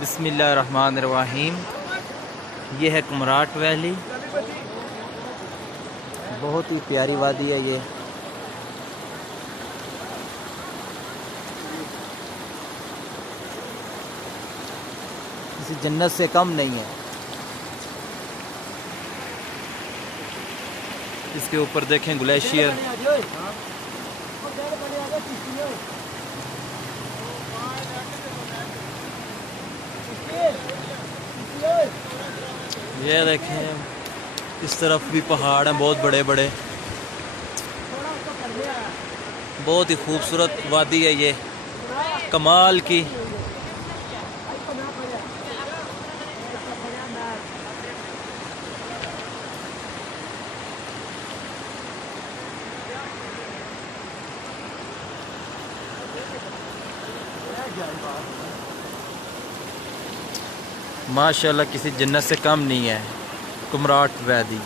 बिस्मिल्लाहिर्रहमानिर्रहीम। ये है कुमराट वैली, बहुत ही प्यारी वादी है ये। किसी जन्नत से कम नहीं है। इसके ऊपर देखें ग्लेशियर, ये देखें इस तरफ भी पहाड़ हैं बहुत बड़े बड़े। बहुत ही खूबसूरत वादी है ये, कमाल की। माशाल्लाह किसी जन्नत से कम नहीं है कुमराट वैली।